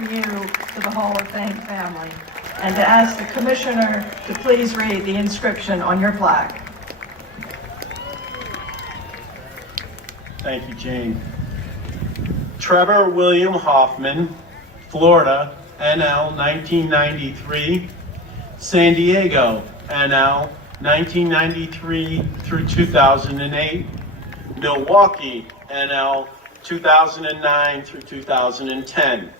welcome you to the Hall of Fame family and to ask the Commissioner to please read the inscription on your plaque. Thank you, Jane. Trevor William Hoffman, Florida, NL 1993, San Diego, NL 1993 through 2008, Milwaukee, NL 2009 through 2010.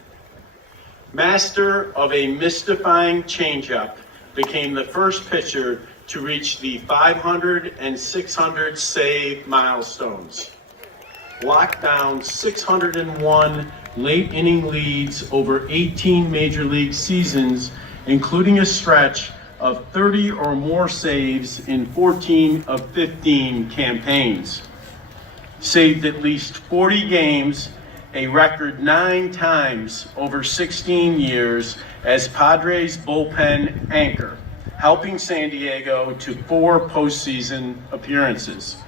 Master of a mystifying changeup, became the first pitcher to reach the 500 and 600 save milestones. Locked down 601 late inning leads over 18 major league seasons, including a stretch of 30 or more saves in 14 of 15 campaigns. Saved at least 40 games, a record 9 times over 16 years as Padres bullpen anchor, helping San Diego to 4 postseason appearances.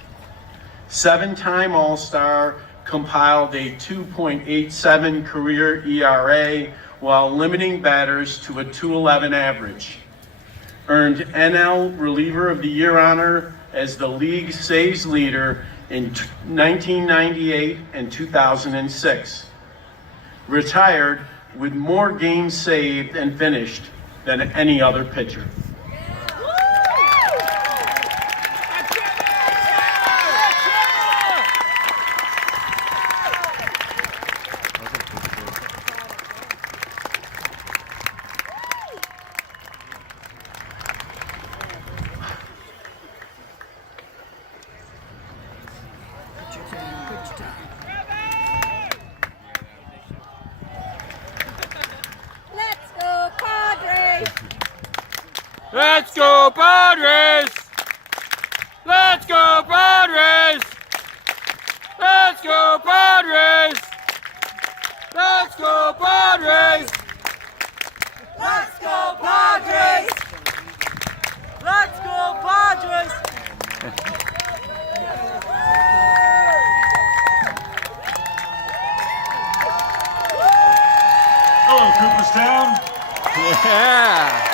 7-time All-Star, compiled a 2.87 career ERA while limiting batters to a 2.11 average. Earned NL Reliever of the Year honor as the league saves leader in 1998 and 2006. Retired with more games saved and finished than any other pitcher. Let's go Padres! Let's go Padres! Let's go Padres! Let's go Padres! Let's go Padres! Let's go Padres! Hello, Cooperstown. Yeah!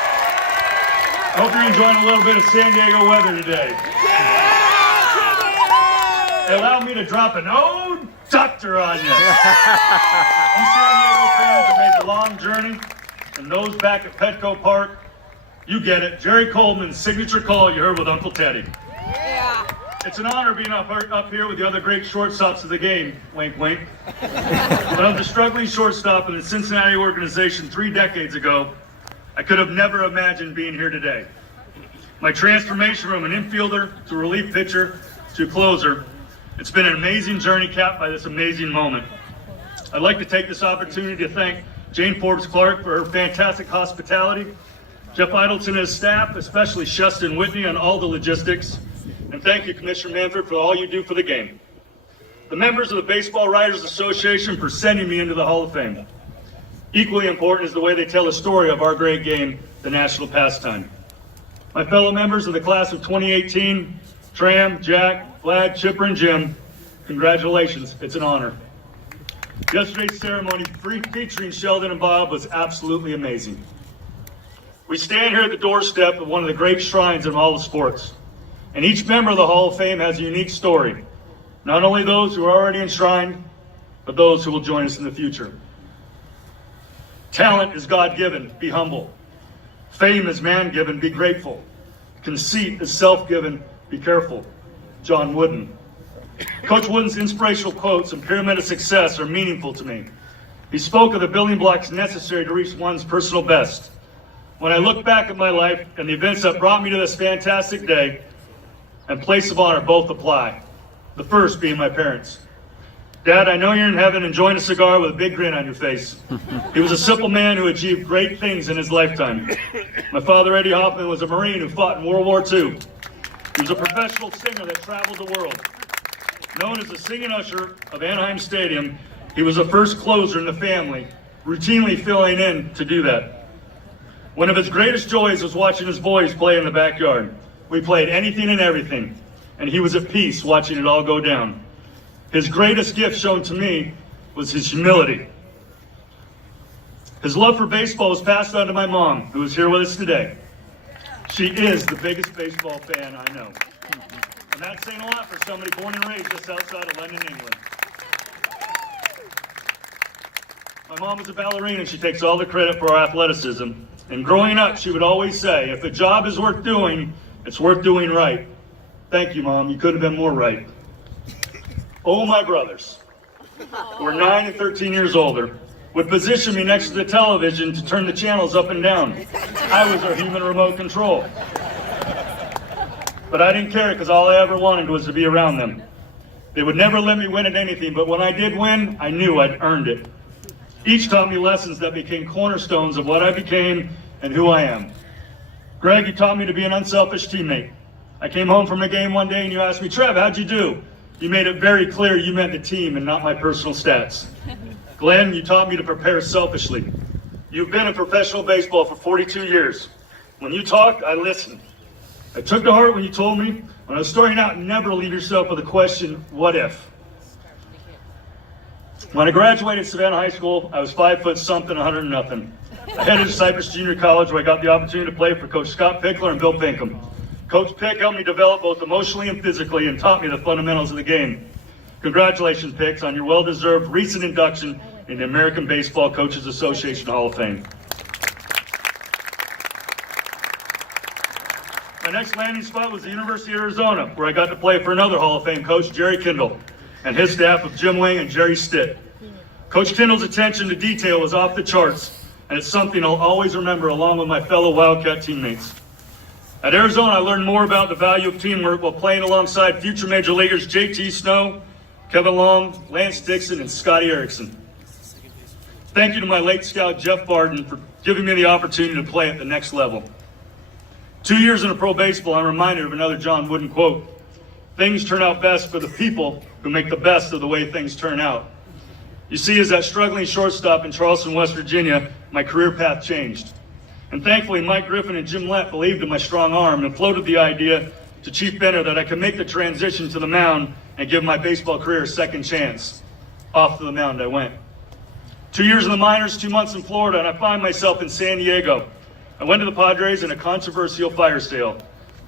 Hope you're enjoying a little bit of San Diego weather today. Allow me to drop an old doctor on you. You San Diego fans have made the long journey, and those back at Petco Park, you get it. Jerry Coleman's signature call you heard with Uncle Teddy. Yeah. It's an honor being up here with the other great shortstops of the game, wink, wink. But I'm the struggling shortstop in the Cincinnati organization 3 decades ago. I could have never imagined being here today. My transformation from an infielder to a relief pitcher to closer, it's been an amazing journey capped by this amazing moment. I'd like to take this opportunity to thank Jane Forbes Clark for her fantastic hospitality, Jeff Idelson and his staff, especially Shustin Whitney on all the logistics, and thank you, Commissioner Manfred, for all you do for the game. The members of the Baseball Writers Association for sending me into the Hall of Fame. Equally important is the way they tell the story of our great game, the national pastime. My fellow members of the class of 2018, Tram, Jack, Vlad, Chipper, and Jim, congratulations, it's an honor. Yesterday's ceremony featuring Sheldon and Bob was absolutely amazing. We stand here at the doorstep of one of the great shrines in all of sports, and each member of the Hall of Fame has a unique story. Not only those who are already enshrined, but those who will join us in the future. Talent is God-given, be humble. Fame is man-given, be grateful. Conceit is self-given, be careful. John Wooden. Coach Wooden's inspirational quotes and pyramid of success are meaningful to me. He spoke of the building blocks necessary to reach one's personal best. When I look back at my life and the events that brought me to this fantastic day and place of honor both apply. The first being my parents. Dad, I know you're in heaven enjoying a cigar with a big grin on your face. He was a simple man who achieved great things in his lifetime. My father, Eddie Hoffman, was a Marine who fought in World War II. He was a professional singer that traveled the world. Known as the singing usher of Anaheim Stadium, he was the first closer in the family, routinely filling in to do that. One of his greatest joys was watching his boys play in the backyard. We played anything and everything, and he was at peace watching it all go down. His greatest gift shown to me was his humility. His love for baseball was passed on to my mom, who is here with us today. She is the biggest baseball fan I know. And that's saying a lot for somebody born and raised just outside of London, England. My mom was a ballerina and she takes all the credit for our athleticism. And growing up, she would always say, if a job is worth doing, it's worth doing right. Thank you, Mom. You could have been more right. Oh, my brothers, who are 9 and 13 years older, would position me next to the television to turn the channels up and down. I was their human remote control. But I didn't care because all I ever wanted was to be around them. They would never let me win at anything, but when I did win, I knew I'd earned it. Each taught me lessons that became cornerstones of what I became and who I am. Greg, you taught me to be an unselfish teammate. I came home from a game one day and you asked me, Trev, how'd you do? You made it very clear you meant the team and not my personal stats. Glenn, you taught me to prepare selfishly. You've been in professional baseball for 42 years. When you talked, I listened. I took to heart when you told me, when I was starting out, never leave yourself with a question, what if? When I graduated Savannah High School, I was 5 foot something, 100 nothing. I headed to Cypress Junior College where I got the opportunity to play for Coach Scott Pickler and Bill Pinkham. Coach Pick helped me develop both emotionally and physically and taught me the fundamentals of the game. Congratulations, Picks, on your well-deserved recent induction in the American Baseball Coaches Association Hall of Fame. My next landing spot was the University of Arizona, where I got to play for another Hall of Fame coach, Jerry Kindle, and his staff of Jim Wang and Jerry Stitt. Coach Kindle's attention to detail was off the charts, and it's something I'll always remember along with my fellow Wildcat teammates. At Arizona, I learned more about the value of teamwork while playing alongside future major leaguers JT Snow, Kevin Long, Lance Dixon, and Scotty Erickson. Thank you to my late scout, Jeff Barden, for giving me the opportunity to play at the next level. 2 years into pro baseball, I'm reminded of another John Wooden quote. Things turn out best for the people who make the best of the way things turn out. You see, as that struggling shortstop in Charleston, West Virginia, my career path changed. And thankfully, Mike Griffin and Jim Lett believed in my strong arm and floated the idea to Chief Benner that I could make the transition to the mound and give my baseball career a second chance. Off to the mound I went. 2 years in the minors, 2 months in Florida, and I find myself in San Diego. I went to the Padres in a controversial fire sale.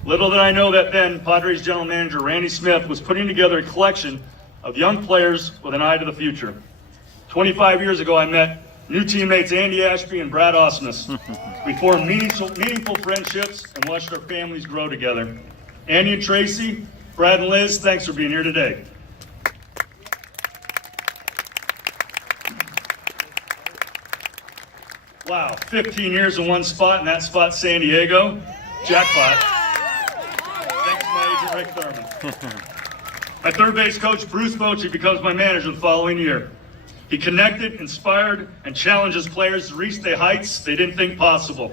Little did I know that then, Padres general manager Randy Smith was putting together a collection of young players with an eye to the future. 25 years ago, I met new teammates Andy Ashby and Brad Osmus. We formed meaningful friendships and watched our families grow together. Andy and Tracy, Brad and Liz, thanks for being here today. Wow, 15 years in one spot, and that spot San Diego. Jackpot. Thanks to my agent Rick Thurman. My third base coach, Bruce Bochy, becomes my manager the following year. He connected, inspired, and challenged his players to reach the heights they didn't think possible.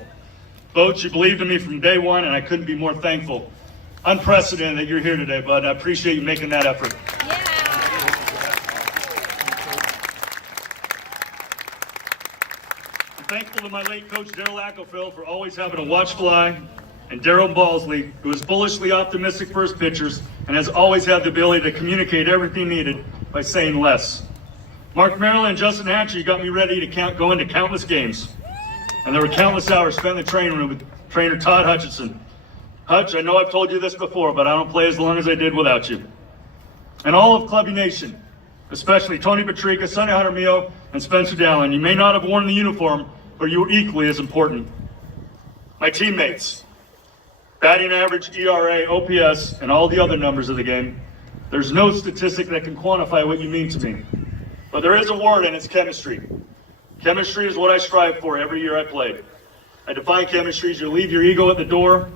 Bochy believed in me from day one, and I couldn't be more thankful. Unprecedented that you're here today, bud. I appreciate you making that effort. I'm thankful to my late coach, Darryl Ackelfeld, for always having a watchful eye, and Darryl Balsley, who is bullishly optimistic for his pitchers and has always had the ability to communicate everything needed by saying less. Mark Maryland and Justin Hatcher got me ready to go into countless games. And there were countless hours spent in the training room with trainer Todd Hutchinson. Hutch, I know I've told you this before, but I don't play as long as I did without you. And all of Clubby Nation, especially Tony Patrica, Sonny Jaramillo, and Spencer Dallin. You may not have worn the uniform, but you were equally as important. My teammates, batting average, ERA, OPS, and all the other numbers of the game. There's no statistic that can quantify what you mean to me. But there is a word, and it's chemistry. Chemistry is what I strive for every year I play. I define chemistry as you leave your ego at the door,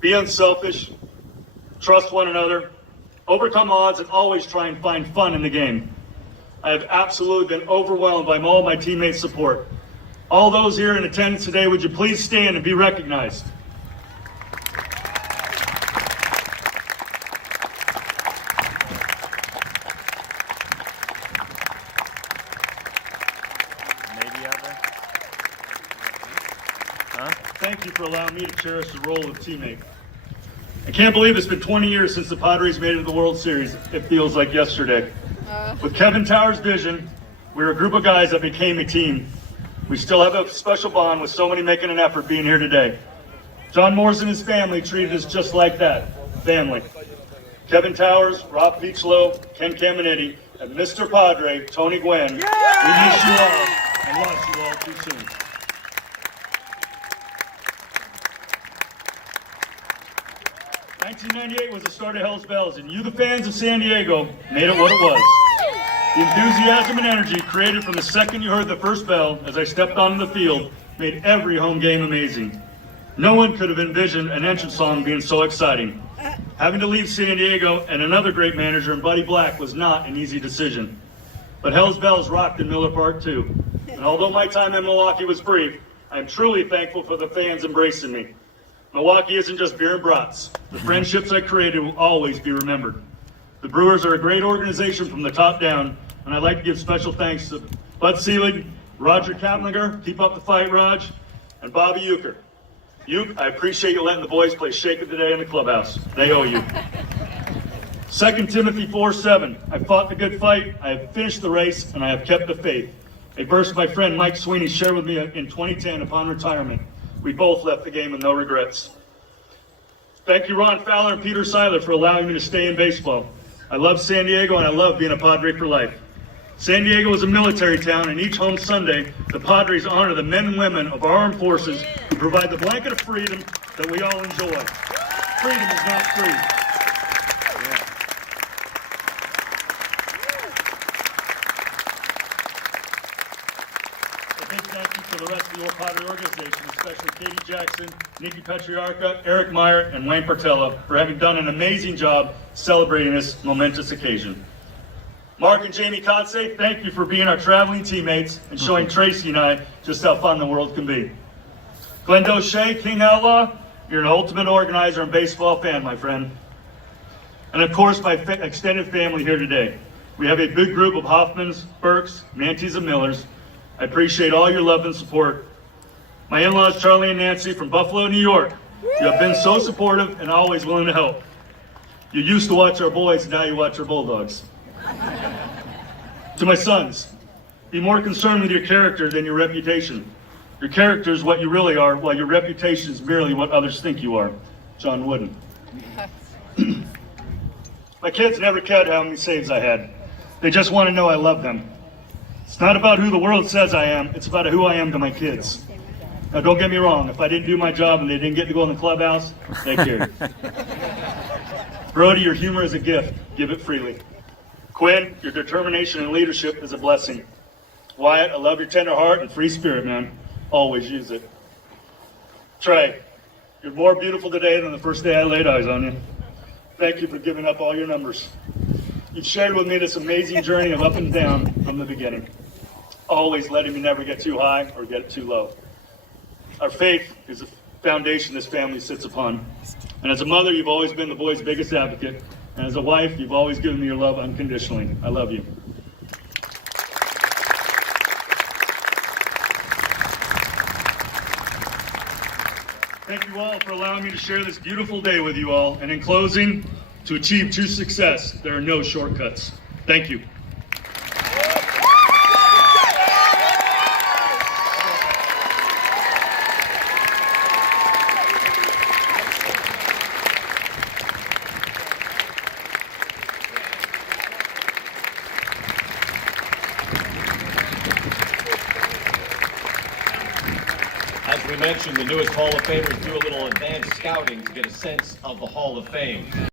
be unselfish, trust one another, overcome odds, and always try and find fun in the game. I have absolutely been overwhelmed by all my teammates' support. All those here in attendance today, would you please stand and be recognized? Thank you for allowing me to cherish the role of teammate. I can't believe it's been 20 years since the Padres made it to the World Series. It feels like yesterday. With Kevin Towers' vision, we were a group of guys that became a team. We still have a special bond with so many making an effort being here today. John Morris and his family treated us just like that, family. Kevin Towers, Rob Peachlow, Ken Caminetti, and Mr. Padre, Tony Gwynn. We miss you all and lost you all too soon. '98 was the start of Hell's Bells, and you, the fans of San Diego, made it what it was. The enthusiasm and energy created from the second you heard the first bell as I stepped onto the field made every home game amazing. No one could have envisioned an entrance song being so exciting. Having to leave San Diego and another great manager in Buddy Black was not an easy decision. But Hell's Bells rocked in Miller Park too. And although my time in Milwaukee was brief, I am truly thankful for the fans embracing me. Milwaukee isn't just beer and brats. The friendships I created will always be remembered. The Brewers are a great organization from the top down, and I'd like to give special thanks to Bud Selig, Roger Kaplinger, keep up the fight, Raj, and Bobby Euchre. Uke, I appreciate you letting the boys play Shakin' today in the clubhouse. They owe you. 2 Timothy 4:7. I fought the good fight, I have finished the race, and I have kept the faith. A verse my friend Mike Sweeney shared with me in 2010 upon retirement. We both left the game with no regrets. Thank you, Ron Fowler and Peter Seiler, for allowing me to stay in baseball. I love San Diego, and I love being a Padre for life. San Diego is a military town, and each home Sunday, the Padres honor the men and women of our armed forces who provide the blanket of freedom that we all enjoy. Freedom is not free. A big thank you to the rest of your Padre organization, especially Katie Jackson, Nikki Patriarca, Eric Meyer, and Wayne Portella for having done an amazing job celebrating this momentous occasion. Mark and Jamie Kotze, thank you for being our traveling teammates and showing Tracy and I just how fun the world can be. Glenn Doche, King Outlaw, you're an ultimate organizer and baseball fan, my friend. And of course, my extended family here today. We have a big group of Hoffmans, Burks, Mantes, and Millers. I appreciate all your love and support. My in-laws, Charlie and Nancy from Buffalo, New York. You have been so supportive and always willing to help. You used to watch our boys, and now you watch our Bulldogs. To my sons, be more concerned with your character than your reputation. Your character is what you really are, while your reputation is merely what others think you are. John Wooden. My kids never cared how many saves I had. They just want to know I love them. It's not about who the world says I am, it's about who I am to my kids. Now don't get me wrong, if I didn't do my job and they didn't get to go in the clubhouse, they cared. Brody, your humor is a gift. Give it freely. Quinn, your determination and leadership is a blessing. Wyatt, I love your tender heart and free spirit, man. Always use it. Trey, you're more beautiful today than the first day I laid eyes on you. Thank you for giving up all your numbers. You've shared with me this amazing journey of up and down from the beginning, always letting me never get too high or get too low. Our faith is the foundation this family sits upon. And as a mother, you've always been the boys' biggest advocate. And as a wife, you've always given me your love unconditionally. I love you. Thank you all for allowing me to share this beautiful day with you all. And in closing, to achieve true success, there are no shortcuts. Thank you. As we mentioned, the newest Hall of Famers do a little advanced scouting to get a sense of the Hall of Fame.